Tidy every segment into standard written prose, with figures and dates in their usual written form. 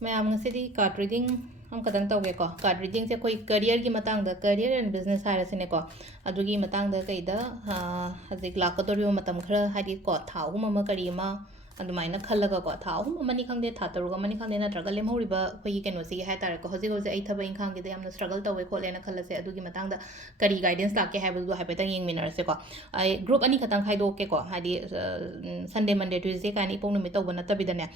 ꯃꯌꯥꯝ ꯉꯁꯤꯗꯤ card reading ꯑꯃꯈꯛꯇꯪ ꯇꯧꯒꯦꯀꯣ ꯀꯥꯔꯗ ꯔꯤꯗꯤꯡꯁꯦ ꯑꯩꯈꯣꯏ ꯀꯔꯤꯌꯔꯒꯤ ꯃꯇꯥꯡꯗ ꯀꯔꯤꯌꯔ ꯑꯦꯟ ꯕꯤꯖꯤꯅꯦꯁ ꯍꯥꯏꯔꯁꯤꯅꯦꯀꯣ ꯑꯗꯨꯒꯤ ꯃꯇꯥꯡꯗ ꯀꯩꯗ ꯍꯧꯖꯤꯛ ꯂꯥꯛꯀꯗꯧꯔꯤꯕ ꯃꯇꯝ ꯈꯔ ꯍꯥꯏꯗꯤ ꯀꯣ ꯊꯥ 3 ꯑꯃ ꯀꯔꯤ ꯑꯃ ꯑꯗꯨꯃꯥꯏꯅ ꯈꯜꯂꯒꯀꯣ ꯊꯥ 3 ꯑꯃꯅꯤ ꯈꯪꯗꯦ ꯊꯥ 3 ꯑꯃꯅꯤ ꯈꯪꯗꯦ ꯅꯠꯇ꯭ꯔꯒ ꯂꯦꯝꯍꯧꯔꯤꯕ ꯑꯩꯈꯣꯏꯒꯤ ꯀꯩꯅꯣꯁꯤꯒꯤ ꯍꯥꯏꯇꯥꯔꯦꯀꯣ ꯍꯧꯖꯤꯛ ꯍꯧꯖꯤꯛ ꯑꯩ ꯊꯕꯛ ꯏꯪꯈꯥꯡꯒꯤꯗ ꯌꯥꯝꯅ ꯁ꯭ꯇ꯭ꯔꯒꯜ ꯇꯧꯋꯦ ꯈꯣꯠꯂꯦꯅ ꯈꯜꯂꯁꯦ ꯑꯗꯨꯒꯤ ꯃꯇꯥꯡꯗ ꯀꯔꯤ ꯒꯥꯏꯗꯦꯟꯁ ꯂꯥꯛꯀꯦ ꯍꯥꯏꯕꯗꯨ ꯍꯥꯏꯐꯦꯠꯇꯪ ꯌꯦꯡꯃꯤꯟꯅꯔꯁꯦꯀꯣ ꯑꯩ ꯒ꯭ꯔꯨꯞ ꯑꯅꯤ ꯈꯛꯇꯪ ꯈꯥꯏꯗꯣꯛꯀꯦꯀꯣ ꯍꯥꯏꯗꯤ ꯁꯟꯗꯦ ꯃꯟꯗꯦ ꯇ꯭ꯌꯨꯁꯗꯦ ꯀꯥꯏꯅ ꯏꯄꯣꯛ ꯅꯨꯃꯤꯠ ꯇꯧꯕ ꯅꯠꯇꯕꯤꯗꯅꯦ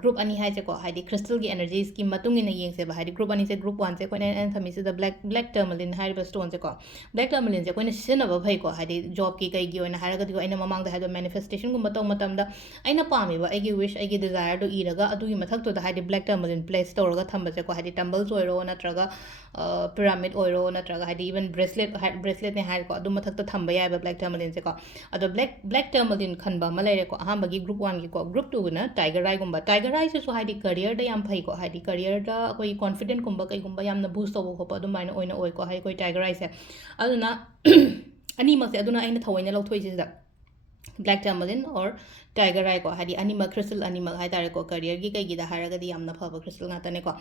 ꯒ꯭ꯔꯨꯞ ꯑꯅꯤ ꯍꯥꯏꯁꯦꯀꯣ ꯍꯥꯏꯗꯤ ꯈ꯭ꯔꯤꯁꯇꯜꯒꯤ एनर्जीꯁꯀꯤ ꯃꯇꯨꯡ ꯏꯟꯅ ꯌꯦꯡꯁꯦꯕ ꯍꯥꯏꯗꯤ ꯒ꯭ꯔꯨꯞ ꯑꯅꯤꯁꯦ ꯒ꯭ꯔꯨꯞ 1ꯁꯦ ꯑꯩꯈꯣꯏꯅ ꯑꯩꯅ ꯊꯝꯃꯤꯁꯤꯗ ꯕ꯭ꯂꯦꯛ ꯇꯔꯃꯂꯤꯟ ꯍꯥꯏꯔꯤꯕ ꯁ꯭ꯇꯣꯟꯁꯦꯀꯣ ꯕ꯭ꯂꯦꯛ ꯇꯔꯃꯂꯤꯟꯁꯦ ꯑꯩꯈꯣꯏꯅ ꯁꯤꯖꯤꯟꯅꯕ ꯐꯩꯀꯣ ꯍꯥꯏꯗꯤ ꯖꯣꯕꯀꯤ ꯀꯩꯒꯤ ꯑꯣꯏꯅ ꯍꯥꯏꯔꯒꯗꯤꯀꯣ ꯑꯩꯅ ꯃꯃꯥꯡꯗ ꯍꯥꯏꯕ ꯃꯦꯅꯤꯐꯦꯁꯇꯦꯁꯟꯒꯨꯝꯕ ꯇꯧꯕ ꯃꯇꯝꯗ ꯑꯩꯅ ꯄꯥꯝꯃꯤꯕ ꯑꯩꯒꯤ ꯋꯤꯁ ꯑꯩꯒꯤ ꯗꯤꯖꯥꯌꯔꯗꯣ ꯏꯔꯒ ꯑꯗꯨꯒꯤ ꯃꯊꯛꯇꯨꯗ ꯍꯥꯏꯗꯤ ꯕ꯭ꯂꯦꯛ ꯇꯔꯃꯂꯤꯟ ꯄ꯭लेस ꯇꯧꯔꯒ ꯊꯝꯕꯁꯦꯀꯣ ꯍꯥꯏꯗꯤ ꯇꯝꯕꯜꯁ ꯑꯣꯏꯔꯣ ꯅꯠꯇ꯭ꯔꯒ ꯄꯤꯔꯥꯃꯤड ꯑꯣꯏꯔꯣ ꯅꯠꯇ꯭ꯔꯒ ꯍꯥꯏꯗꯤ ꯏቨꯟ ꯕ꯭रेसलेटꯅꯦ ꯍꯥꯏꯔꯦꯀꯣ ꯑꯗꯨ ꯃꯊꯛꯇ ꯊꯝꯕ ꯌꯥꯏꯕ ꯕ꯭ꯂꯦꯛ ꯇꯔꯃꯂꯤꯟꯁꯦꯀꯣ ꯑꯗꯣ ꯕ꯭ꯂꯦꯛ ꯇꯔꯃꯂꯤꯟ ꯈꯟꯕ ꯑꯃ ꯂꯩꯔꯦꯀꯣ ꯑꯍꯥꯟꯕꯒꯤ ꯒ꯭रुप 1ꯒꯤꯀꯣ ꯒ꯭रुप 2ꯒꯤꯅ टाइगर आईगुम्बा टाइगर आईसिꯁु हाइदि करियर याम फैको हाइदि करियर अखोई कॉन्फिडेंट गुम्बा कईगुम्बा यामना बूस्ट तौबो खोपा अदुमाइना ओइना ओइको हाइ कोई टाइगर आईसे अदुना अनीमसे अदुना आइना थवैना लौथोइसिदा ब्लैक टर्मलिन और टाइगर आई को हाइदि अनीमक क्रिस्टल अनीमक हाइतारेको करियर की कईगिदा हारगदि यामना फबा क्रिस्टल नातनेको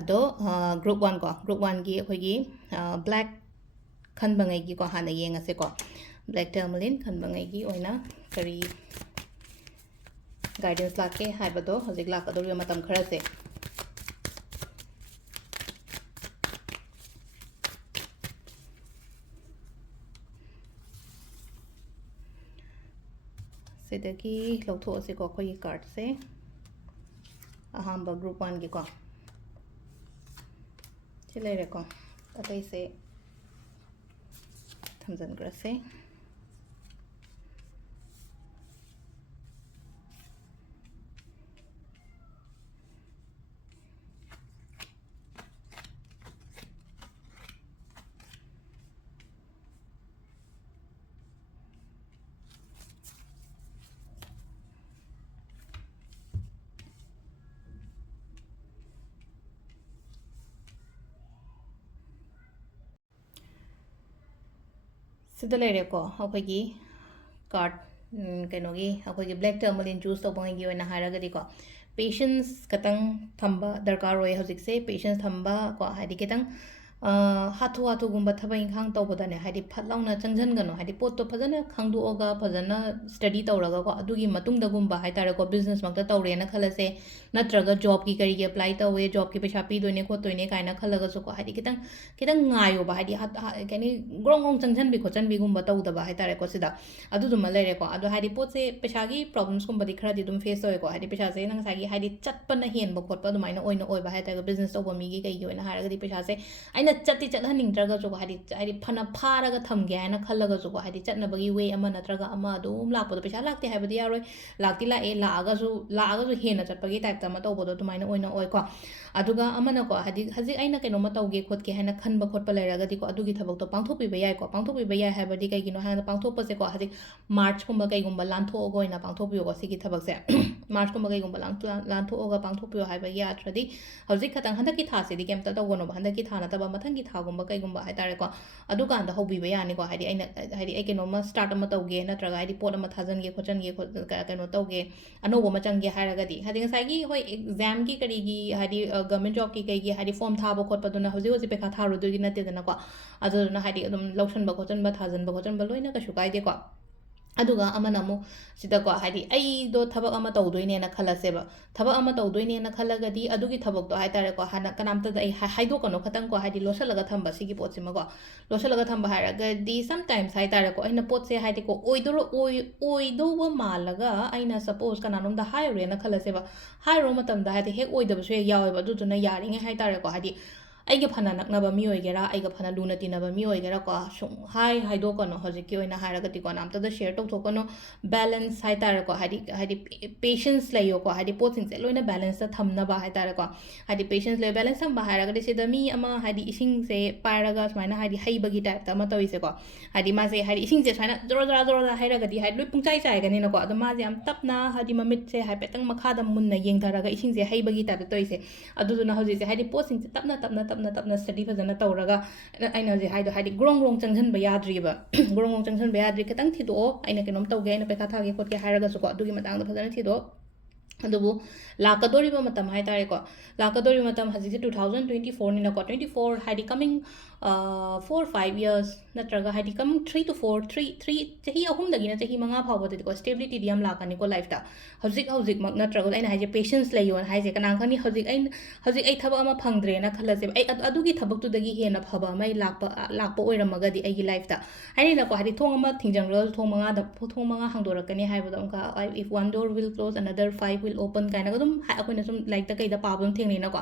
अदो ग्रुप 1 को ग्रुप 1 की अखोइगी ब्लैक खनबंगैगी को हाना येंगसेको ब्लैक टर्मलिन खनबंगैगी ओइना करी गाइडेंस लाके हाइबदो हजिक लाकदोरियो मतम खरसे सिदगी लौथोसिको अखोई कार्ड से अहांबा ग्रुप 1 की को चिलेरेको अतै से थमजन ग्रसे सिदा लेरेको अखोइगी कार्ड कैनोगी अखोइगी ब्लैक टर्मलिन चूज तौबंगी ओइना हारगदिको पेशेंस कतंग थंबा दरकार होय हजिकसे पेशेंस थंबा को हाइदि कितंग हाथु हाथुगुम्बा थबक इंखांग तौबदने हाइदि फलाउना चंगजनगनो हाइदि पोतो फजना खंगदोगा फजना स्टडी तौरगा को अदुगी मतुंगदगुम्बा हाइतारेको बिजनेस मक्ता तौरेना खलसे नत्रगा जॉब की करिगे अप्लाई तौवे जॉब की पैसा पीदोइने खोतोइने काइना खलगसुको हाइदि कितंग कितंग ngayoba हाइदि कनी ग्रोंग ग्रोंग चंगजनबी खोचनबीगुम्बा तौदबा हाइतारेको सिदा अदुदुमा लेरेको अदो हाइदि पोतसे पैसागी प्रॉब्लम्स गुम्बदी खरादि दुम फेस तौवेको हाइदि पैसासे नंगसागी हाइदि चटपना हेनबो खोटबा दुमाइना ओइना ओइबा हाइतारेको बिजनेस तौबा मीगी कईगी ओइना हारगदि पैसासे आइना चट्टी चटहनिंगद्रगसुको हाइदि फना फारगा थमगे हाइना खलगसुको हाइदि चटनबगी वे अमा नत्रगा अमा अदुम लाकपदो पैसा लाक्ते हाइबदि यारोय लाक्ति लाए लाआगसु हेना चटपगी टाइप तमा तौबदो दुमाइना ओइना ओइको अदुगा अमनको हाइदि हजिक आइना कैनोमा तौगे खोटके हाइना खनबा खोटपा लेरगदिको अदुगी थबकतो पांथोपिबा याइको पांथोपिबा याइ हाइबदि कैगिनो हाइना पांथोपसेको हजिक मार्च कुम्बा कैगुम्बा लांथोओगो ओइना पांथोपियोगो सिगी थबकसे मार्च कुम्बा कैगुम्बा लांथोओगा पांथोपियो हाइबा यात्रदि हजिक खतंग हंदकी थासेदि केमता तौगनो हंदकी था नतबा मथंगी थागुम्बा कैगुम्बा हाइतारेको अदुकांदा हौबिबा यानिको हाइदि आइना हाइदि ऐ कैनोमा स्टार्ट अमा तौगे नत्रगा हाइदि पोट अमा थाजनगे खोचनगे कैनो तौगे अनोबो मा चंगे हारगदि हाइदि ngसाइगी होय एग्जाम की करिगी हाइदि गवर्नमेंट जॉब की कैगी हाइदि फॉर्म थाबो खोटपदुना हजि हजि पेखा थारुदुगी नतेदनाको अदुना हाइदि अदुम लौसनबा खोचनबा थाजनबा खोचनबा लोइना कशु काइदेको अदुगा अमना मु सिदको हाइदि अइदो थबक अमा तौदोइनेना खलसेबा थबक अमा तौदोइनेना खलगदि अदुगी थबकतो हाइतारेको हाना कनामतदा आई हाइदोकनो खतंको हाइदि लोसलगा थंबा सिगी पोतसिमगो लोसलगा थंबा हारगदि समटाइम्स हाइतारेको अइना पोतसे हाइदिको ओइदोबा मालगा अइना सपोज कनानोमदा हाइरेना खलसेबा हाइरो मतमदा हाइदि हेक ओइदबसु हे यावेबा अदुदुना यारिङे हाइतारेको हाइदि ꯑꯩꯒ ꯐꯅ ꯅꯛꯅꯕ ꯃꯤ ꯑꯣꯏꯒꯦꯔꯥ ꯑꯩꯒ ꯐꯅ ꯂꯨꯅ ꯇꯤꯟꯅꯕ ꯃꯤ ꯑꯣꯏꯒꯦꯔꯥꯀꯣ ꯁꯨꯝ ꯍꯥꯏꯗꯣꯛꯀꯅꯣ ꯍꯧꯖꯤꯛꯀꯤ ꯑꯣꯏꯅ ꯍꯥꯏꯔꯒꯗꯤꯀꯣ ꯀꯅꯥꯝꯇꯗ ꯁꯦꯌꯔ ꯇꯧꯊꯣꯛꯀꯅꯣ ꯕꯦꯂꯦꯟꯁ ꯍꯥꯏꯇꯥꯔꯦꯀꯣ ꯍꯥꯏꯗꯤ ꯄꯦꯁꯦꯟꯁ ꯂꯩꯌꯣꯀꯣ ꯍꯥꯏꯗꯤ ꯄꯣꯠꯁꯤꯡꯁꯦ ꯂꯣꯏꯅ ꯕꯦꯂꯦꯟꯁꯇ ꯊꯝꯅꯕ ꯍꯥꯏꯇꯥꯔꯦꯀꯣ ꯍꯥꯏꯗꯤ ꯄꯦꯁꯦꯟꯁ ꯂꯩꯌꯣ ꯕꯦꯂꯦꯟꯁ ꯊꯝꯕ ꯍꯥꯏꯔꯒꯗꯤ ꯁꯤꯗ ꯃꯤ ꯑꯃ ꯍꯥꯏꯗꯤ ꯏꯁꯤꯡꯁꯦ ꯄꯥꯏꯔꯒ ꯁꯨꯃꯥꯏꯅ ꯍꯥꯏꯗꯤ ꯍꯩꯕꯒꯤ ꯇꯥꯏꯞꯇ ꯑꯃ ꯇꯧꯔꯤꯁꯦꯀꯣ ꯍꯥꯏꯗꯤ ꯃꯥꯁꯦ ꯍꯥꯏꯗꯤ ꯏꯁꯤꯡꯁꯦ ꯁꯨꯃꯥꯏꯅ ꯖꯣꯔꯣ ꯖꯣꯔꯣ ꯖꯣꯔꯣ ꯍꯩꯔꯒꯗꯤ ꯍꯥꯏꯗꯤ ꯂꯣꯏ ꯄꯨꯡꯆꯥꯏ ꯆꯥꯏꯒꯅꯤꯅꯀꯣ ꯑꯗꯣ ꯃꯥꯁꯦ ꯌꯥꯝ ꯇꯞꯅ ꯍꯥꯏꯗꯤ ꯃꯃꯤꯠꯁꯦ ꯍꯥꯏꯐꯦꯠꯇꯪ ꯃꯈꯥꯗ ꯃꯨꯟꯅ ꯌꯦꯡꯊꯔꯒ ꯏꯁꯤꯡꯁꯦ ꯍꯩꯕꯒꯤ ꯇꯥꯏꯞꯇ ꯇꯧꯔꯤꯁꯦ ꯑꯗꯨꯗꯨꯅ ꯍꯧꯖꯤꯛꯁꯦ ꯍꯥꯏꯗꯤ ꯄꯣꯠꯁꯤꯡꯁꯦ ꯇꯞꯅ ꯁ꯭ꯇꯗꯤ ꯐꯖꯅ ꯇꯧꯔꯒ ꯑꯩꯅ ꯍꯧꯖꯤꯛ ꯍꯥꯏꯗꯣ ꯍꯥꯏꯗꯤ ꯒ꯭ꯔꯣꯡ ꯒ꯭ꯔꯣꯡ ꯆꯪꯁꯤꯟꯕ ꯌꯥꯗ꯭ꯔꯤꯕ ꯒ꯭ꯔꯣꯡ ꯒ꯭ꯔꯣꯡ ꯆꯪꯁꯤꯟꯕ ꯌꯥꯗ꯭ꯔꯤ ꯈꯤꯇꯪ ꯊꯤꯗꯣꯛꯑꯣ ꯑꯩꯅ ꯀꯩꯅꯣꯝ ꯇꯧꯒꯦ ꯑꯩꯅ ꯄꯩꯈꯥ ꯊꯥꯒꯦ ꯈꯣꯠꯀꯦ ꯍꯥꯏꯔꯒꯁꯨꯀꯣ ꯑꯗꯨꯒꯤ ꯃꯇꯥꯡꯗ ꯐꯖꯅ ꯊꯤꯗꯣꯛꯑꯣ ꯑꯗꯨꯕꯨ ꯂꯥꯛꯀꯗꯣꯔꯤꯕ ꯃꯇꯝ ꯍꯥꯏꯇꯥꯔꯦꯀꯣ ꯂꯥꯛꯀꯗꯣꯔꯤꯕ ꯃꯇꯝ ꯍꯧꯖꯤꯛꯁꯦ 2024 ꯅꯤꯅꯀꯣ 24 ꯍꯥꯏꯗꯤ ꯀꯃꯤꯡ 4-5 years ꯅꯠꯇ꯭ꯔꯒ ꯍꯥꯏꯗꯤ ꯀꯃꯤꯡ 3 to 4 3 ꯆꯍꯤ ꯑꯍꯨꯝꯗꯒꯤꯅ ꯆꯍꯤ 5 ꯐꯥꯎꯕꯗꯗꯤꯀꯣ ꯁ꯭ꯇꯦꯕꯤꯂꯤꯇꯤꯗꯤ ꯌꯥꯝ ꯂꯥꯛꯀꯅꯤꯀꯣ ꯂꯥꯏꯐꯇ ꯍꯧꯖꯤꯛꯃꯛ ꯅꯠꯇ꯭ꯔꯒ ꯑꯩꯅ ꯍꯥꯏꯁꯦ ꯄꯦꯁꯦꯟꯁ ꯂꯩꯌꯣꯅ ꯍꯥꯏꯁꯦ ꯀꯅꯥ ꯈꯪꯅꯤ ꯍꯧꯖꯤꯛ ꯑꯩ ꯊꯕꯛ ꯑꯃ ꯐꯪꯗ꯭ꯔꯦꯅ ꯈꯜꯂꯁꯦꯕ ꯑꯩ ꯑꯗꯨꯒꯤ ꯊꯕꯛꯇꯨꯗꯒꯤ ꯍꯦꯟꯅ ꯐꯕ ꯑꯃ ꯑꯩ ꯂꯥꯛꯄ ꯑꯣꯏꯔꯝꯃꯒꯗꯤ ꯑꯩꯒꯤ ꯂꯥꯏꯐꯇ ꯍꯥꯏꯅꯀꯣ ꯍꯥꯏꯗꯤ ꯊꯣꯡ ꯑꯃ ꯊꯤꯡꯖꯤꯟꯈ꯭ꯔꯒ ꯊꯣꯡ 5 ꯍꯥꯡꯗꯣꯔꯛꯀꯅꯤ ꯍꯥꯏꯕꯗꯣ ꯑꯃꯨꯛꯀ if one door will close another 5 will open ꯀꯥꯏꯅꯒ ꯑꯗꯨꯝ ꯑꯩꯈꯣꯏꯅ ꯁꯨꯝ ꯂꯥꯏꯔꯤꯛꯇ ꯀꯩꯗ ꯄꯥꯕ ꯑꯗꯨꯝ ꯊꯦꯡꯅꯩꯅꯀꯣ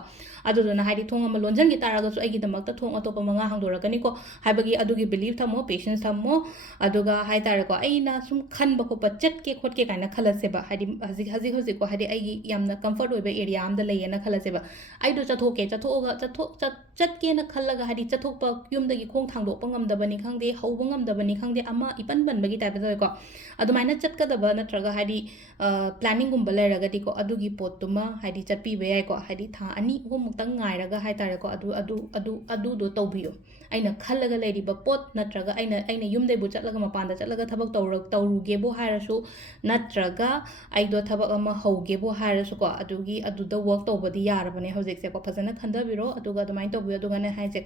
ꯑꯗꯨꯗꯨꯅ ꯍꯥꯏꯗꯤ ꯊꯣꯡ ꯑꯃ ꯂꯣꯟꯁꯤꯟꯈꯤ ꯇꯥꯔꯒꯁꯨ ꯑꯩꯒꯤꯗꯃꯛꯇ ꯊꯣꯡ ꯑꯇꯣꯞꯄ 5 ꯍꯥꯡꯗꯣꯔꯛꯀꯅꯤꯀꯣ ꯍꯥꯏꯕꯒꯤ ꯑꯗꯨꯒꯤ ꯕꯤꯂꯤꯐ ꯊꯝꯃꯣ ꯄꯦꯁꯦꯟꯁ ꯊꯝꯃꯣ ꯑꯗꯨꯒ ꯍꯥꯏꯇꯥꯔꯦꯀꯣ ꯑꯩꯅ ꯁꯨꯝ ꯈꯟꯕ ꯈꯣꯠꯄ ꯆꯠꯀꯦ ꯈꯣꯠꯀꯦ ꯀꯥꯏꯅ ꯈꯜꯂꯁꯦꯕ ꯍꯥꯏꯗꯤ ꯍꯧꯖꯤꯛꯀꯣ ꯍꯥꯏꯗꯤ ꯑꯩꯒꯤ ꯌꯥꯝꯅ ꯀꯝꯐꯔꯠ ꯑꯣꯏꯕ ꯑꯦꯔꯤꯌꯥ ꯑꯃꯗ ꯂꯩꯌꯦꯅ ꯈꯜꯂꯁꯦꯕ ꯑꯩꯗꯣ ꯆꯠꯀꯦꯅ ꯈꯜꯂꯒ ꯍꯥꯏꯗꯤ ꯆꯠꯊꯣꯛꯄ ꯌꯨꯝꯗꯒꯤ ꯈꯣꯡ ꯊꯥꯡꯗꯣꯛꯄ ꯉꯝꯗꯕꯅꯤ ꯈꯪꯗꯦ ꯍꯧꯕ ꯉꯝꯗꯕꯅꯤ ꯈꯪꯗꯦ ꯑꯃ ꯏꯄꯟ ꯄꯟꯕꯒꯤ ꯇꯥꯏꯞꯇ ꯇꯧꯋꯦꯀꯣ ꯑꯗꯨꯃꯥꯏꯅ ꯆꯠꯀꯗꯕ ꯅꯠꯇ꯭ꯔꯒ ꯍꯥꯏꯗꯤ ꯄ꯭ꯂꯥꯅꯤꯡꯒꯨꯝꯕ ꯂꯩꯔꯒꯗꯤꯀꯣ ꯑꯗꯨꯒꯤ ꯄꯣꯠꯇꯨꯃ ꯍꯥꯏꯗꯤ ꯆꯠꯄꯤꯕ ꯌꯥꯏꯀꯣ ꯍꯥꯏꯗꯤ ꯊꯥ 2-3 ꯉꯥꯏꯔꯒ ꯍꯥꯏꯇꯥꯔꯦꯀꯣ ꯑꯗꯨꯗꯣ ꯇꯧꯕꯤꯌꯣ ꯑꯩꯅ ꯈꯜꯂꯒ ꯂꯩꯔꯤꯕ ꯄꯣꯠ ꯅꯠꯇ꯭ꯔꯒ ꯑꯩꯅ ꯌꯨꯝꯗꯩꯕꯨ ꯆꯠꯂꯒ ꯃꯄꯥꯟꯗ ꯆꯠꯂꯒ ꯊꯕꯛ ꯇꯧꯔꯨꯒꯦꯕꯨ ꯍꯥꯏꯔꯁꯨ ꯅꯠꯇ꯭ꯔꯒ ꯑꯩꯗꯣ ꯊꯕꯛ ꯑꯃ ꯍꯧꯒꯦꯕꯨ ꯍꯥꯏꯔꯁꯨꯀꯣ ꯑꯗꯨꯗ ꯋꯔꯛ ꯇꯧꯕꯗꯤ ꯌꯥꯔꯕꯅꯦ ꯍꯧꯖꯤꯛꯁꯦꯀꯣ ꯐꯖꯅ ꯈꯟꯊꯕꯤꯔꯣ ꯑꯗꯨꯒ ꯑꯗꯨꯃꯥꯏꯅ ꯇꯧꯕꯤꯌꯣ ꯑꯗꯨꯒꯅꯦ ꯍꯥꯏꯁꯦ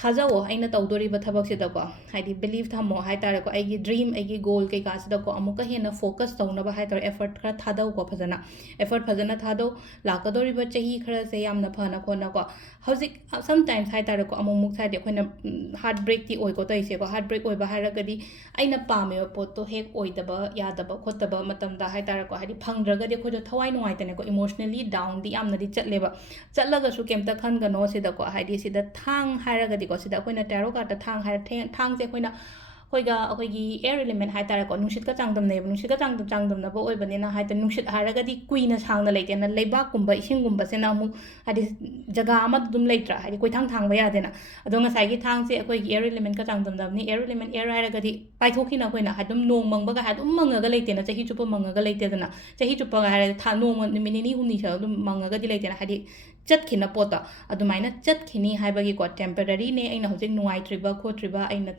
ꯊꯥꯖꯧꯋꯣ ꯑꯩꯅ ꯇꯧꯗꯣꯔꯤꯕ ꯊꯕꯛꯁꯤꯗꯀꯣ ꯍꯥꯏꯗꯤ ꯕꯤꯂꯤꯐ ꯊꯝꯃꯣ ꯍꯥꯏꯇꯥꯔꯦꯀꯣ ꯑꯩꯒꯤ ꯗ꯭रीꯝ ꯑꯩꯒꯤ ꯒꯣꯜ ꯀꯩꯀꯥꯁꯤꯗꯀꯣ ꯑꯃꯨꯛꯀ ꯍꯦꯟꯅ ꯐꯣꯀꯁ ꯇꯧꯅꯕ ꯍꯥꯏꯇꯥꯔꯦ ꯑꯦꯐꯔꯠ ꯈꯔ ꯊꯥꯗꯧꯀꯣ ꯐꯖꯅ ꯑꯦꯐꯔꯠ ꯐꯖꯅ ꯊꯥꯗꯧ ꯂꯥꯛꯀꯗꯣꯔꯤꯕ ꯆꯍꯤ ꯈꯔꯁꯦ ꯌꯥꯝꯅ ꯐꯅ ꯈꯣꯠꯅꯀꯣ ꯍꯧꯖꯤꯛ ꯁꯝꯇꯥꯏꯝꯁ ꯍꯥꯏꯇꯥꯔꯦꯀꯣ ꯑꯃꯨꯛ ꯍꯥꯏꯗꯤ ꯑꯩꯈꯣꯏꯅ ꯍꯥꯔꯠ ꯕ꯭ꯔꯦꯛꯇꯤ ꯑꯣꯏꯀꯣ ꯇꯧꯔꯤꯁꯦꯀꯣ ꯍꯥꯔꯠ ꯕ꯭ꯔꯦꯛ ꯑꯣꯏꯕ ꯍꯥꯏꯔꯒꯗꯤ ꯑꯩꯅ ꯄꯥꯝꯃꯤꯕ ꯄꯣꯠꯇꯣ ꯍꯦꯛ ꯑꯣꯏꯗꯕ ꯌꯥꯗꯕ ꯈꯣꯠꯇꯕ ꯃꯇꯝꯗ ꯍꯥꯏꯇꯥꯔꯦꯀꯣ ꯍꯥꯏꯗꯤ ꯐꯪꯗ꯭ꯔꯒꯗꯤ ꯑꯩꯈꯣꯏꯗꯣ ꯊꯋꯥꯏ ꯅꯨꯡꯉꯥꯏꯇꯅꯦꯀꯣ ꯏꯃꯣꯁꯅꯦꯂꯤ ꯗꯥꯎꯟꯗꯤ ꯌꯥꯝꯅꯗꯤ ꯆꯠꯂꯦꯕ ꯆꯠꯂꯒꯁꯨ ꯀꯩꯝꯇ ꯈꯟꯒꯅꯣ ꯁꯤꯗꯀꯣ ꯍꯥꯏꯗꯤ ꯁꯤꯗ ꯊꯥꯡ ꯍꯥꯏꯔꯒꯗꯤꯀꯣ ꯁꯤꯗ ꯑꯩꯈꯣꯏꯅ ꯇꯦꯔꯣ ꯀꯥꯔꯠꯇ ꯊꯥꯡ ꯍꯥꯏꯔ ꯊꯥꯡꯁꯦ ꯑꯩꯈꯣꯏꯒꯤ ꯑꯦꯌꯔ ꯏꯂꯤꯃꯦꯟ ꯍꯥꯏꯇꯥꯔꯦꯀꯣ ꯅꯨꯡꯁꯤꯠꯀ ꯆꯥꯡꯗꯝꯅꯩꯕ ꯅꯨꯡꯁꯤꯠꯀ ꯆꯥꯡꯗꯝꯅꯕ ꯑꯣꯏꯕꯅꯤꯅ ꯍꯥꯏꯗꯤ ꯅꯨꯡꯁꯤꯠ ꯍꯥꯏꯔꯒꯗꯤ ꯀꯨꯏꯅ ꯁꯥꯡꯅ ꯂꯩꯇꯦꯅ ꯂꯩꯕꯥꯛꯀꯨꯝꯕ ꯏꯁꯤꯡꯒꯨꯝꯕꯁꯤꯅ ꯑꯃꯨꯛ ꯍꯥꯏꯗꯤ ꯖꯒꯥ ꯑꯃꯗ ꯑꯗꯨꯝ ꯂꯩꯇ꯭ꯔꯥ ꯍꯥꯏꯗꯤ ꯀꯣꯏꯊꯥꯡ ꯊꯥꯡꯕ ꯌꯥꯗꯦꯅ ꯑꯗꯣ ꯉꯁꯥꯏꯒꯤ ꯊꯥꯡꯁꯦ ꯑꯩꯈꯣꯏꯒꯤ ꯑꯦꯌꯔ ꯏꯂꯤꯃꯦꯟꯀ ꯆꯥꯡꯗꯝꯅꯕꯅꯤ ꯑꯦꯌꯔ ꯏꯂꯤꯃꯦꯟ ꯑꯦꯌꯔ ꯍꯥꯏꯔꯒꯗꯤ ꯄꯥꯏꯊꯣꯛꯈꯤꯅ ꯑꯩꯈꯣꯏꯅ ꯑꯗꯨꯝ ꯅꯣꯡ ꯃꯪꯕꯒ ꯍꯥꯏ ꯑꯗꯨꯝ ꯃꯪꯉꯒ ꯂꯩꯇꯦꯅ ꯆꯍꯤ ꯆꯨꯞꯄ ꯃꯪꯉꯒ ꯂꯩꯇꯦꯗꯅ ꯆꯍꯤ ꯆꯨꯞꯄꯒ ꯍꯥꯏꯔꯗꯤ ꯅꯣꯡꯃ ꯅꯨꯃꯤꯠ 2-3 ꯑꯗꯨꯝ ꯃꯪꯉꯒꯗꯤ ꯂꯩꯇꯦꯅ ꯍꯥꯏꯗꯤ ꯆꯠꯈꯤꯅ ꯄꯣꯠꯇꯣ ꯑꯗꯨꯃꯥꯏꯅ ꯆꯠꯈꯤꯅꯤ ꯍꯥꯏꯕꯒꯤꯀꯣ ꯇꯦꯝꯄꯔꯔꯤꯅꯦ ꯑꯩꯅ ꯍꯧꯖꯤꯛ ꯅꯨꯡꯉꯥꯏꯇ꯭ꯔꯤꯕ ꯈꯣꯠꯇ꯭ꯔꯤꯕ ꯑꯩꯅ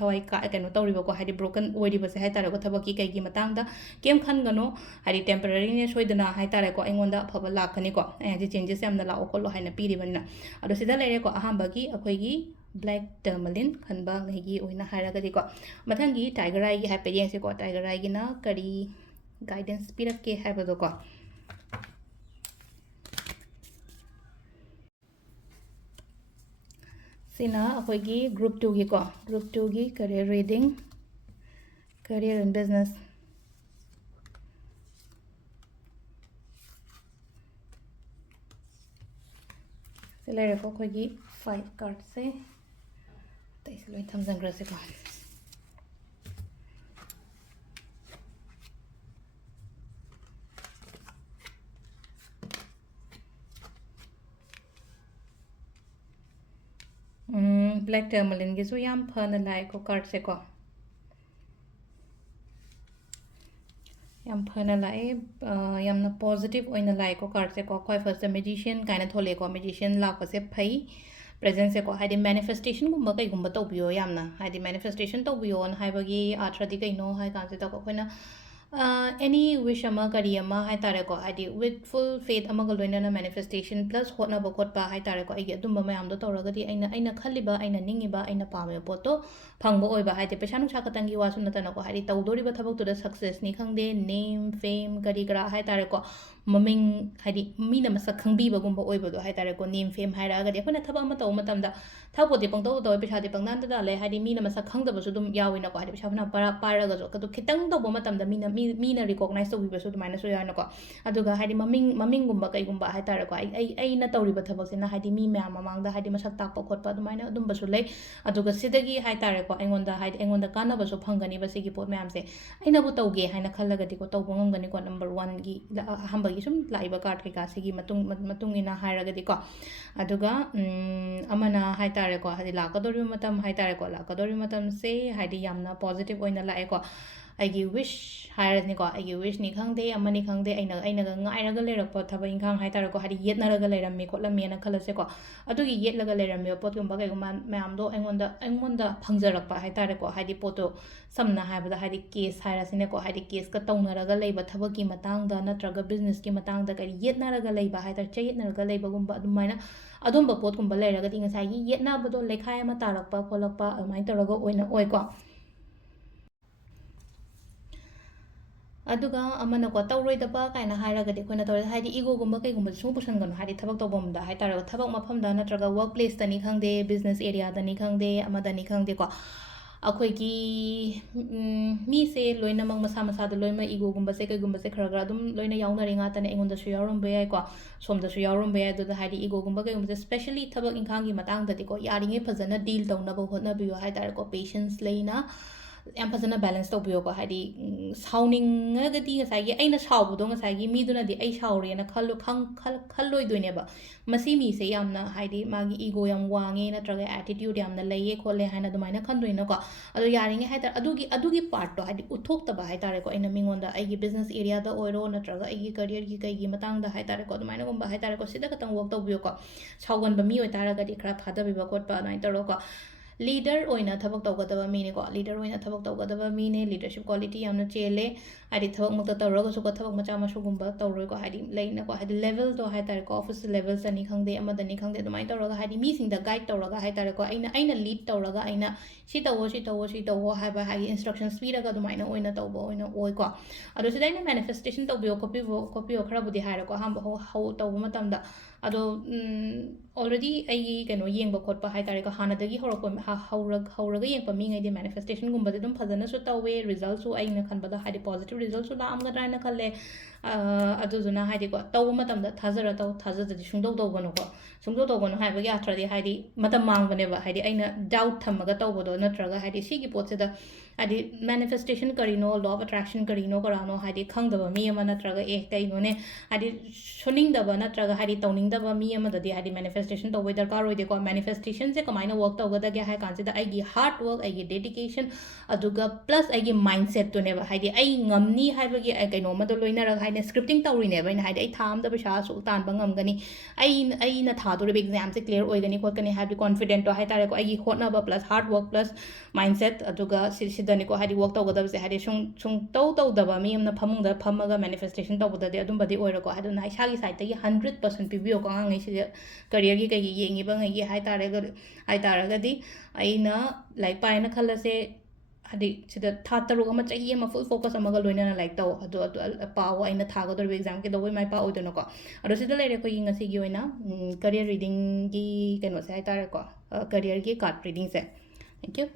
ꯊꯋꯥꯏ ꯀꯩꯅꯣ ꯇꯧꯔꯤꯕꯀꯣ ꯍꯥꯏꯗꯤ ꯕ꯭ꯔꯣꯀꯟ ꯑꯣꯏꯔꯤꯕꯁꯦ ꯍꯥꯏꯇꯥꯔꯦꯀꯣ ꯊꯕꯛꯀꯤ ꯀꯩꯒꯤ ꯃꯇꯥꯡꯗ ꯀꯩꯝ ꯈꯟꯒꯅꯣ ꯍꯥꯏꯗꯤ ꯇꯦꯝꯄꯔꯔꯤꯅꯦ ꯁꯣꯏꯗꯅ ꯍꯥꯏꯇꯥꯔꯦꯀꯣ ꯑꯩꯉꯣꯟꯗ ꯑꯐꯕ ꯂꯥꯛꯀꯅꯤꯀꯣ ꯑꯩ ꯍꯥꯏꯗꯤ ꯆꯦꯟꯖꯦꯁ ꯌꯥꯝꯅ ꯂꯥꯛꯑꯣ ꯈꯣꯠꯂꯣ ꯍꯥꯏꯅ ꯄꯤꯔꯤꯕꯅꯤꯅ ꯑꯗꯣ ꯁꯤꯗ ꯂꯩꯔꯦꯀꯣ ꯑꯍꯥꯟꯕꯒꯤ ꯑꯩꯈꯣꯏꯒꯤ ꯕ꯭ꯂꯦꯛ ꯇꯔꯃꯂꯤꯟ ꯈꯟꯕꯉꯩꯒꯤ ꯑꯣꯏꯅ ꯍꯥꯏꯔꯒꯗꯤꯀꯣ ꯃꯊꯪꯒꯤ ꯇꯥꯏꯒꯔ ꯑꯥꯏꯒꯤ ꯍꯥꯏꯐꯦꯠ ꯌꯦꯡꯁꯤꯀꯣ ꯇꯥꯏꯒꯔ ꯑꯥꯏꯒꯤꯅ ꯀꯔꯤ ꯒꯥꯏꯗꯦꯟꯁ ꯄꯤꯔꯛꯀꯦ ꯍꯥꯏꯕꯗꯣꯀꯣ ꯁꯤꯅ ꯑꯩꯈꯣꯏꯒꯤ ꯒ꯭ꯔꯨꯞ 2ꯒꯤꯀꯣ ꯒ꯭ꯔꯨꯞ 2ꯒꯤ career reading career and business ꯁꯤ ꯂꯩꯔꯦꯀꯣ ꯑꯩꯈꯣꯏꯒꯤ 5 ꯀꯥꯔꯠꯁꯦ ꯑꯇꯩꯁꯦ ꯂꯣꯏ ꯊꯝꯖꯟꯈ꯭ꯔꯁꯦꯀꯣ ꯕ꯭ꯂꯦꯛ ꯇꯔꯃꯂꯤꯟꯒꯤꯁꯨ ꯌꯥꯝ ꯐꯅ ꯂꯥꯛꯑꯦꯀꯣ ꯀꯥꯔꯠꯁꯦꯀꯣ ꯌꯥꯝ ꯐꯅ ꯂꯥꯛꯑꯦ ꯌꯥꯝꯅ ꯄꯣꯖꯤꯇꯤቭ ꯑꯣꯏꯅ ꯂꯥꯛꯑꯦꯀꯣ ꯀꯥꯔꯠꯁꯦꯀꯣ ꯈ꯭ꯋꯥꯏ ꯐꯥꯔꯁꯇ ꯃꯦꯖꯤꯁꯤꯌꯟ ꯀꯥꯏꯅ ꯊꯣꯛꯂꯛꯑꯦꯀꯣ ꯃꯦꯖꯤꯁꯤꯌꯟ ꯂꯥꯛꯄꯁꯦ ꯐꯩ ꯄ꯭ꯔꯦꯖꯦꯟꯁꯁꯦꯀꯣ ꯍꯥꯏꯗꯤ ꯃꯦꯅꯤꯐꯦꯁꯇꯦꯁꯟꯒꯨꯝꯕ ꯀꯩꯒꯨꯝꯕ ꯇꯧꯕꯤꯌꯣ ꯌꯥꯝꯅ ꯍꯥꯏꯗꯤ ꯃꯦꯅꯤꯐꯦꯁꯇꯦꯁꯟ ꯇꯧꯕꯤꯌꯣꯅ ꯍꯥꯏꯕꯒꯤ ꯑꯥꯔꯊ꯭ꯔꯗꯤ ꯀꯩꯅꯣ ꯍꯥꯏ ꯀꯥꯟꯁꯤꯗꯀꯣ ꯑꯩꯈꯣꯏꯅ ꯑꯦꯅꯤ ꯋꯤꯁ ꯑꯃ ꯀꯔꯤ ꯑꯃ ꯍꯥꯏꯇꯥꯔꯦꯀꯣ ꯍꯥꯏꯗꯤ ꯋꯤꯠ ꯐꯨꯜ ꯐꯦꯠ ꯑꯃꯒ ꯂꯣꯏꯅꯅ ꯃꯦꯅꯤꯐꯦꯁꯇꯦꯁꯟ प्लस ꯍꯣꯠꯅꯕ ꯈꯣꯠꯄ ꯍꯥꯏꯇꯥꯔꯦꯀꯣ ꯑꯩꯒꯤ ꯑꯗꯨꯝꯕ ꯃꯌꯥꯝꯗꯣ ꯇꯧꯔꯒꯗꯤ ꯑꯩꯅ ꯈꯜꯂꯤꯕ ꯑꯩꯅ ꯅꯤꯡꯉꯤꯕ ꯑꯩꯅ ꯄꯥꯝꯃꯤꯕ ꯄꯣꯠꯇꯣ ꯐꯪꯕ ꯑꯣꯏꯕ ꯍꯥꯏꯗꯤ ꯄꯩꯁꯥ ꯅꯨꯡꯁꯥ ꯈꯛꯇꯪꯒꯤ ꯋꯥꯁꯨ ꯅꯠꯇꯅꯀꯣ ꯍꯥꯏꯗꯤ ꯇꯧꯗꯣꯔꯤꯕ ꯊꯕꯛꯇꯨꯗ ꯁꯛꯁꯦꯁꯅꯤ ꯈꯪꯗꯦ ꯅꯦꯝ ꯐꯦꯝ ꯀꯔꯤ ꯀꯔꯥ ꯍꯥꯏꯇꯥꯔꯦꯀꯣ ꯃꯃꯤꯡ ꯍꯥꯏꯗꯤ ꯃꯤꯅ ꯃꯁꯛ ꯈꯪꯕꯤꯕꯒꯨꯝꯕ ꯑꯣꯏꯕꯗꯣ ꯍꯥꯏꯇꯥꯔꯦꯀꯣ ꯅꯦꯝ ꯐꯦꯝ ꯍꯥꯏꯔꯛꯑꯒꯗꯤ ꯑꯩꯈꯣꯏꯅ ꯊꯕꯛ ꯑꯃ ꯇꯧꯕ ꯃꯇꯝꯗ ꯊꯕꯛꯄꯨꯗꯤ ꯄꯪꯇꯧꯗ ꯇꯧꯋꯦ ꯄꯩꯁꯥꯗꯤ ꯄꯪꯇꯥꯟꯗ ꯇꯥꯜꯂꯦ ꯍꯥꯏꯗꯤ ꯃꯤꯅ ꯃꯁꯛ ꯈꯪꯗꯕꯁꯨ ꯑꯗꯨꯝ ꯌꯥꯎꯋꯤꯅꯀꯣ ꯍꯥꯏꯗꯤ ꯄꯩꯁꯥ ꯐꯅ ꯄꯥꯏꯔꯒꯁꯨ ꯑꯗꯣ ꯈꯤꯇꯪ ꯇꯧꯕ ꯃꯇꯝꯗ ꯃꯤꯅ ꯔꯤꯀꯣꯛꯅꯥꯏꯁ ꯇꯧꯕꯤꯕꯁꯨ ꯑꯗꯨꯃꯥꯏꯅꯁꯨ ꯌꯥꯎꯏꯅꯀꯣ ꯑꯗꯨꯒ ꯍꯥꯏꯗꯤ ꯃꯃꯤꯡꯒꯨꯝꯕ ꯀꯩꯒꯨꯝꯕ ꯍꯥꯏꯇꯥꯔꯦꯀꯣ ꯑꯩꯅ ꯇꯧꯔꯤꯕ ꯊꯕꯛꯁꯤꯅ ꯍꯥꯏꯗꯤ ꯃꯤ ꯃꯌꯥꯝ ꯃꯃꯥꯡꯗ ꯍꯥꯏꯗꯤ ꯃꯁꯛ ꯇꯥꯛꯄ ꯈꯣꯠꯄ ꯑꯗꯨꯃꯥꯏꯅ ꯑꯗꯨꯝꯕꯁꯨ ꯂꯩ ꯑꯗꯨꯒ ꯁꯤꯗꯒꯤ ꯍꯥꯏꯇꯥꯔꯦꯀꯣ ꯑꯩꯉꯣꯟꯗ ꯀꯥꯟꯅꯕꯁꯨ ꯐꯪꯒꯅꯤꯕ ꯁꯤꯒꯤ ꯄꯣꯠ ꯃꯌꯥꯝꯁꯦ ꯑꯩꯅꯕꯨ ꯇꯧꯒꯦ ꯍꯥꯏꯅ ꯈꯜꯂꯒꯗꯤꯀꯣ ꯇꯧꯕ ꯉꯝꯒꯅꯤꯀꯣ ꯅꯝꯕꯔ 1ꯒꯤ ꯑꯍꯥꯟꯕꯒꯤ ꯁꯨꯝ ꯂꯥꯛꯏꯕ ꯀꯥꯔꯠ ꯀꯩꯀꯥꯁꯤꯒꯤ ꯃꯇꯨꯡ ꯏꯟꯅ ꯍꯥꯏꯔꯒꯗꯤꯀꯣ ꯑꯗꯨꯒ ꯑꯃꯅ ꯍꯥꯏꯇꯥꯔꯦꯀꯣ ꯍꯥꯏꯗꯤ ꯂꯥꯛꯀꯗꯧꯔꯤꯕ ꯃꯇꯝ ꯍꯥꯏꯇꯥꯔꯦꯀꯣ ꯂꯥꯛꯀꯗꯧꯔꯤꯕ ꯃꯇꯝꯁꯦ ꯍꯥꯏꯗꯤ ꯌꯥꯝꯅ ꯄꯣꯖꯤꯇꯤቭ ꯑꯣꯏꯅ ꯂꯥꯛꯑꯦꯀꯣ ꯑꯩꯒꯤ ꯋꯤꯁ ꯍꯥꯏꯔꯁꯤꯅꯦꯀꯣ ꯑꯩꯒꯤ ꯋꯤꯁꯅꯤ ꯈꯪꯗꯦ ꯑꯃꯅꯤ ꯈꯪꯗꯦ ꯑꯩꯅꯒ ꯉꯥꯏꯔꯒ ꯂꯩꯔꯛꯄ ꯊꯕꯛ ꯏꯪꯈꯥꯡ ꯍꯥꯏꯇꯥꯔꯦꯀോ ꯍꯥꯏꯗꯤ ꯌꯦꯠꯅꯔꯒ ꯂꯩꯔꯝꯃꯦ ꯈꯣꯠꯂꯝꯃꯦꯅ ꯈꯜꯂꯁꯦꯀꯣ ꯑꯗꯨꯒꯤ ꯌꯦꯠꯂꯒ ꯂꯩꯔꯝꯃꯤꯕ ꯄꯣꯠꯀꯨꯝꯕ ꯀꯩꯒꯨꯝꯕ ꯃꯌꯥꯝꯗꯣ ꯑꯩꯉꯣꯟꯗ ꯐꯪꯖꯔꯛꯄ ꯍꯥꯏꯇꯥꯔꯦꯀோ ꯍꯥꯏꯗꯤ ꯄꯣꯠꯇꯣ ꯁꯝꯅ ꯍꯥꯏꯕꯗ ꯍꯥꯏꯗꯤ ꯀꯦꯁ ꯍꯥꯏꯔꯁꯤꯅꯦꯀꯣ ꯍꯥꯏꯗꯤ ꯀꯦꯁꯀ ꯇꯧꯅꯔꯒ ꯂꯩꯕ ꯊꯕꯛꯀꯤ ꯃꯇꯥꯡꯗ ꯅꯠꯇ꯭ꯔꯒ ꯕꯤꯖꯤꯅꯦꯁꯀꯤ ꯃꯇꯥꯡꯗ ꯀꯔꯤ ꯌꯦꯠꯅꯔꯒ ꯂꯩꯕ ꯍꯥꯏꯇꯥꯔꯦ ꯆꯌꯦꯠꯅꯔꯒ ꯂꯩꯕꯒꯨꯝꯕ ꯑꯗꯨꯃꯥꯏꯅ ꯑꯗꯨꯝꯕ ꯄꯣꯠꯀꯨꯝꯕ ꯂꯩꯔꯒꯗꯤ ꯉꯁꯥꯏꯒꯤ ꯌꯦꯠꯅꯕꯗꯣ ꯂꯩꯈꯥꯏ ꯑꯃ ꯇꯥꯔꯛꯄ ꯈꯣꯠꯂꯛꯄ ꯑꯗꯨꯃꯥꯏꯅ ꯇꯧꯔꯒ ꯑꯣꯏꯀꯣ ꯑꯗꯨꯒ ꯑꯃꯅꯀꯣ ꯇꯧꯔꯣꯏꯗꯕ ꯀꯥꯏꯅ ꯍꯥꯏꯔꯒꯗꯤ ꯑꯩꯈꯣꯏꯅ ꯇꯧꯔꯦ ꯍꯥꯏꯗꯤ ꯏꯒꯣꯒꯨꯝꯕ ꯀꯩꯒꯨꯝꯕ ꯁꯨꯝ ꯄꯨꯁꯟꯒꯅꯨ ꯍꯥꯏꯗꯤ ꯊꯕꯛ ꯇꯧꯐꯝꯗ ꯍꯥꯏꯇꯥꯔꯦ ꯊꯕꯛ ꯃꯐꯝꯗ ꯅꯠꯇ꯭ꯔꯒ ꯋꯔꯛ ꯄ꯭लेꯁꯇꯅꯤ ꯈꯪꯗꯦ ꯕꯤꯖꯤꯅꯦꯁ ꯑꯦꯔꯤꯌꯥꯗꯅꯤ ꯈꯪꯗꯦ ꯑꯃꯗꯅꯤ ꯈꯪꯗꯦꯀꯣ ꯑꯩꯈꯣꯏꯒꯤ ꯃꯤꯁꯦ ꯂꯣꯏꯅꯃꯛ ꯃꯁꯥ ꯃꯁꯥꯗ ꯂꯣꯏꯅꯃꯛ ꯏꯒꯣꯒꯨꯝꯕꯁꯦ ꯀꯩꯒꯨꯝꯕꯁꯦ ꯈꯔ ꯑꯗꯨꯝ ꯂꯣꯏꯅ ꯌꯥꯎꯅꯔꯤ ꯉꯥꯛꯇꯅꯦ ꯑꯩꯉꯣꯟꯗꯁꯨ ꯌꯥꯎꯔꯝꯕ ꯌꯥꯏꯀꯣ ꯁꯣꯝꯗꯁꯨ ꯌꯥꯎꯔꯝꯕ ꯌꯥꯏ ꯑꯗꯨꯗ ꯍꯥꯏꯗꯤ ꯏꯒꯣꯒꯨꯝꯕ ꯀꯩꯒꯨꯝꯕꯁꯦ ꯁ꯭ꯄꯦꯁꯦꯜꯂꯤ ꯊꯕꯛ ꯏꯪꯈꯥꯡꯒꯤ ꯃꯇꯥꯡꯗꯗꯤꯀꯣ ꯌꯥꯔꯤꯉꯩ ꯐꯖꯅ ꯗꯤꯜ ꯇꯧꯅꯕ ꯍꯣꯠꯅꯕꯤꯌꯨ ꯍꯥꯏꯇꯥꯔꯦꯀꯣ ꯄꯦꯁꯟꯁ ꯂꯩꯅ ꯌꯥꯝ ꯐꯖꯅ ꯕꯦꯂꯦꯟꯁ ꯇꯧꯕꯤꯌꯣꯀꯣ ꯍꯥꯏꯗꯤ ꯁꯥꯎꯅꯤꯡꯉꯒꯗꯤ ꯉꯁꯥꯏꯒꯤ ꯑꯩꯅ ꯁꯥꯎꯕꯗꯣ ꯉꯁꯥꯏꯒꯤ ꯃꯤꯗꯨꯅꯗꯤ ꯑꯩ ꯁꯥꯎꯔꯦꯅ ꯈꯜꯂꯣꯏꯗꯣꯏꯅꯦꯕ ꯃꯁꯤ ꯃꯤꯁꯦ ꯌꯥꯝꯅ ꯍꯥꯏꯗꯤ ꯃꯥꯒꯤ ꯏꯒꯣ ꯌꯥꯝ ꯋꯥꯡꯉꯦ ꯅꯠꯇ꯭ꯔꯒ ꯑꯦꯇꯤꯇ꯭ꯌꯨꯠ ꯌꯥꯝꯅ ꯂꯩꯌꯦ ꯈꯣꯠꯂꯦ ꯍꯥꯏꯅ ꯑꯗꯨꯃꯥꯏꯅ ꯈꯟꯗꯣꯏꯅꯀꯣ ꯑꯗꯣ ꯌꯥꯔꯤꯉꯩ ꯍꯥꯏꯇꯥꯔꯦ ꯑꯗꯨꯒꯤ パート ꯍꯥꯏꯗꯤ ꯎꯠꯊꯣꯛꯇꯕ ꯍꯥꯏꯇꯥꯔꯦꯀꯣ ꯑꯩꯅ ꯃꯤꯉꯣꯟꯗ ꯑꯩꯒꯤ ꯕꯤꯖꯤꯅꯦꯁ ꯑꯦꯔꯤꯌꯥꯗ ꯑꯣꯏꯔꯣ ꯅꯠꯇ꯭ꯔꯒ ꯑꯩꯒꯤ ꯀꯔꯤꯌꯔꯒꯤ ꯀꯩꯒꯤ ꯃꯇꯥꯡꯗ ꯍꯥꯏꯇꯥꯔꯦꯀꯣ ꯑꯗꯨꯃꯥꯏꯅꯒꯨꯝꯕ ꯍꯥꯏꯇꯥꯔꯦꯀꯣ ꯁꯤꯗ ꯈꯛꯇꯪ ꯋꯔꯛ ꯇꯧꯕꯤꯌꯨꯀꯣ ꯁꯥꯎꯒꯟꯕ ꯃꯤ ꯑꯣꯏꯇꯥꯔꯒꯗꯤ ꯈꯔ ꯊꯥꯗꯕꯤꯕ ꯈꯣꯠꯄ ꯑꯗꯨꯃꯥꯏꯅ ꯇꯧꯔꯣꯀꯣ ꯂꯤꯗꯔ ꯑꯣꯏꯅ ꯊꯕꯛ ꯇꯧꯒꯗꯕ ꯃꯤꯅꯦꯀꯣ ꯂꯤꯗꯔ ꯑꯣꯏꯅ ꯊꯕꯛ ꯇꯧꯒꯗꯕ ꯃꯤꯅꯦ ꯂꯤꯗꯔship ꯀ꯭ꯋꯥꯂꯤꯇꯤ ꯌꯥꯝꯅ ꯆꯦꯜꯂꯦ ꯍꯥꯏꯗꯤ ꯊꯕꯛꯃꯛꯇ ꯇꯧꯔꯒꯁꯨꯀꯣ ꯊꯕꯛ ꯃꯆꯥ ꯃꯁꯨꯒꯨꯝꯕ ꯇꯧꯔꯣꯏꯀꯣ ꯍꯥꯏꯗꯤ ꯂꯩꯅꯀꯣ ꯍꯥꯏꯗꯤ ꯂꯦꯚꯦꯜꯗꯣ ꯍꯥꯏꯇꯥꯔꯦꯀꯣ ꯑꯣꯐꯤꯁ ꯂꯦꯚꯦꯜꯁꯇꯅꯤ ꯈꯪꯗꯦ ꯑꯃꯗꯅꯤ ꯈꯪꯗꯦ ꯑꯗꯨꯃꯥꯏꯅ ꯇꯧꯔꯒ ꯍꯥꯏꯗꯤ ꯃꯤꯁꯤꯡꯗ ꯒꯥꯏꯗ ꯇꯧꯔꯒ ꯍꯥꯏꯇꯥꯔꯦꯀꯣ ꯑꯩꯅ ꯂꯤꯗ ꯇꯧꯔꯒ ꯑꯩꯅ ꯁꯤ ꯇꯧꯋꯣ ꯁꯤ ꯇꯧꯋꯣ ꯁꯤ ꯇꯧꯋꯣ ꯍꯥꯏꯕ ꯍꯥꯏꯗꯤ ꯏꯟꯁꯇ꯭ꯔꯛꯁꯟꯁ ꯄꯤꯔꯒ ꯑꯗꯨꯃꯥꯏꯅ ꯑꯣꯏꯅ ꯇꯧꯕ ꯑꯣꯏꯅ ꯑꯣꯏꯀꯣ ꯑꯗꯣ ꯁꯤꯗ ꯑꯩꯅ ꯃꯦꯅꯤꯐꯦꯁꯇꯦꯁꯟ ꯇꯧꯕꯤꯌꯣ ꯈꯣꯠꯄꯤꯌꯣ ꯈꯔꯕꯨꯗꯤ ꯍꯥꯏꯔꯦꯀꯣ ꯑꯍꯥꯟꯕ ꯇꯧꯕ ꯃꯇꯝꯗ ꯑꯗꯣ ꯑꯣꯜꯔꯦꯗꯤ ꯑꯩꯒꯤ ꯀꯩꯅꯣ ꯌꯦꯡꯕ ꯈꯣꯠꯄ ꯍꯥꯏꯇꯥꯔꯦꯀꯣ ꯍꯥꯟꯅꯗꯒꯤ ꯍꯧꯔꯒ ꯌꯦꯡꯕ ꯃꯤꯉꯩꯗꯤ ꯃꯦꯅꯤꯐꯦꯁꯇꯦꯁꯟꯒꯨꯝꯕꯗꯤ ꯑꯗꯨꯝ ꯐꯖꯅꯁꯨ ꯇꯧꯋꯦ ꯔꯤꯖꯜꯠꯁꯨ ꯑꯩꯅ ꯈꯟꯕꯗ ꯍꯥꯏꯗꯤ ꯄꯣꯖꯤꯇꯤቭ ꯔꯤꯖꯜꯠꯁꯨ ꯂꯥꯛꯑꯝꯒꯗ꯭ꯔꯥ ꯍꯥꯏꯅ ꯈꯜꯂꯦ ꯑꯗꯨꯗꯨꯅ ꯍꯥꯏꯗꯤꯀꯣ ꯇꯧꯕ ꯃꯇꯝꯗ ꯊꯥꯖꯔ ꯇꯧ ꯊꯥꯖꯗꯗꯤ ꯁꯨꯡꯇꯧ ꯇꯧꯒꯅꯨꯀꯣ ꯁꯨꯡꯇꯧ ꯇꯧꯒꯅꯨ ꯍꯥꯏꯕꯒꯤ ꯑꯥꯊ꯭ꯔꯗꯤ ꯍꯥꯏꯗꯤ ꯃꯇꯝ ꯃꯥꯡꯕꯅꯦꯕ ꯍꯥꯏꯗꯤ ꯑꯩꯅ ꯗꯥꯎꯠ ꯊꯝꯃꯒ ꯇꯧꯕꯗꯣ ꯅꯠꯇ꯭ꯔꯒ ꯍꯥꯏꯗꯤ ꯁꯤꯒꯤ ꯄꯣꯠꯁꯤꯗ ꯍꯥꯏꯗꯤ ꯃꯦꯅꯤꯐꯦꯁꯇꯦꯁꯟ ꯀꯔꯤꯅꯣ ꯂꯣ ꯑꯣꯐ ꯑꯦꯇ꯭ꯔꯦꯛꯁꯟ ꯀꯔꯤꯅꯣ ꯀꯔꯥꯅꯣ ꯍꯥꯏꯗꯤ ꯈꯪꯗꯕ ꯃꯤ ꯑꯃ ꯅꯠꯇ꯭ꯔꯒ ꯀꯩꯅꯣꯅꯦ ꯍꯥꯏꯗꯤ ꯁꯨꯅꯤꯡꯗꯕ ꯅꯠꯇ꯭ꯔꯒ ꯍꯥꯏꯗꯤ ꯇꯧꯅꯤꯡꯗꯕ ꯃꯤ ꯑꯃꯗꯗꯤ ꯍꯥꯏꯗꯤ ꯃꯦꯅꯤꯐꯦꯁꯇꯦꯁꯟ ꯇꯧꯕꯩ ꯗꯔꯀꯥꯔ ꯑꯣꯏꯗꯦꯀꯣ ꯃꯦꯅꯤꯐꯦꯁꯇꯦꯁꯟꯁꯦ ꯀꯃꯥꯏꯅ ꯋꯔꯛ ꯇꯧꯒꯗꯒꯦ ꯍꯥꯏ ꯀꯥꯟꯁꯤꯗ ꯑꯩꯒꯤ ꯍꯥꯔꯠ ꯋꯔꯛ ꯑꯩꯒꯤ ꯗꯦꯗꯤꯀꯦꯁꯟ ꯑꯗꯨꯒ ꯄ꯭ꯂꯁ ꯑꯩꯒꯤ ꯃꯥꯏꯟꯁꯦꯠꯇꯨꯅꯦꯕ ꯍꯥꯏꯗꯤ ꯑꯩ ꯉꯝꯅꯤ ꯍꯥꯏꯕꯒꯤ ꯀꯩꯅꯣꯃꯗꯣ ꯂꯣꯏꯅꯔꯒ ꯍꯥꯏꯗꯤ ꯁ꯭ꯀ꯭ꯔꯤꯞꯇꯤꯡ ꯇꯧꯔꯤꯅꯦꯕ ꯑꯩꯅ ꯍꯥꯏꯗꯤ ꯑꯩ ꯊꯥ ꯑꯃꯗ ꯄꯩꯁꯥ ꯑꯁꯨꯛ ꯇꯥꯟꯕ ꯉꯝꯒꯅꯤ ꯑꯩꯅ ꯊꯥꯗꯣꯔꯤꯕ ꯑꯦꯛꯖꯥꯝꯁꯦ ꯀ꯭ꯂꯤꯌꯔ ꯑꯣꯏꯒꯅꯤ ꯈꯣꯠꯀꯅꯤ ꯍꯥꯏꯕꯗꯤ ꯀꯣꯟꯐꯤꯗꯦꯟꯇꯣ ꯍꯥꯏꯇꯥꯔꯦꯀꯣ ꯑꯩꯒꯤ ꯍꯣꯠꯅꯕ plus hard work plus mindset ꯑꯗꯨꯒ ꯁꯤꯗꯅꯤꯀꯣ ꯍꯥꯏꯗꯤ ꯋꯔꯛ ꯇꯧꯒꯗꯕꯁꯦ ꯍꯥꯏꯗꯤ ꯁꯨꯡꯇꯧ ꯇꯧꯗꯕ ꯃꯤ ꯑꯃꯅ ꯐꯃꯨꯡꯗ ꯐꯝꯃꯒ ꯃꯦꯅꯤꯐꯦꯁꯇꯦꯁꯟ ꯇꯧꯕꯗꯗꯤ ꯑꯗꯨꯝꯕꯗꯤ ꯑꯣꯏꯔꯣꯀꯣ ꯑꯗꯨꯅ ꯏꯁꯥꯒꯤ ꯁꯥꯏꯠꯇꯒꯤ 100% ꯄꯤꯕꯤꯌꯣꯀꯣ ꯑꯉꯥꯡꯉꯩꯁꯤꯗ ꯀꯔꯤꯌꯔꯒꯤ ꯀꯩꯒꯤ ꯌꯦꯡꯉꯤꯕꯉꯩꯒꯤ ꯍꯥꯏꯇꯥꯔꯒꯗꯤ ꯑꯩꯅ ꯂꯥꯏꯔꯤꯛ ꯄꯥꯏꯅ ꯈꯜꯂꯁꯦ ꯍꯥꯏꯗꯤ ꯁꯤꯗ ꯊꯥ 6 ꯑꯃ ꯆꯍꯤ ꯑꯃ ꯐꯨꯜ ꯐꯣꯀꯁ ꯑꯃꯒ ꯂꯣꯏꯅꯅ ꯂꯥꯏꯔꯤꯛ ꯇꯧ ꯑꯗꯨ ꯄꯥꯎ ꯑꯩꯅ ꯊꯥꯒꯗꯧꯔꯤꯕ ꯑꯦꯛꯖꯥꯝ ꯀꯩꯗꯧꯕꯩ ꯃꯥꯏ ꯄꯥꯛꯑꯣꯏꯗꯣꯏꯅꯣꯀꯣ ꯑꯗꯣ ꯁꯤꯗ ꯂꯩꯔꯦ ꯑꯩꯈꯣꯏꯒꯤ ꯉꯁꯤꯒꯤ ꯑꯣꯏꯅ ꯀꯔꯤꯌꯔ ꯔꯤꯗꯤꯡꯒꯤ ꯀꯩꯅꯣꯁꯦ ꯍꯥꯏꯇꯥꯔꯦꯀꯣ ꯀꯔꯤꯌꯔꯒꯤ ꯀꯥꯔꯠ ꯔꯤꯗꯤꯡꯁꯦ ꯊꯦꯡꯛ ꯌꯨ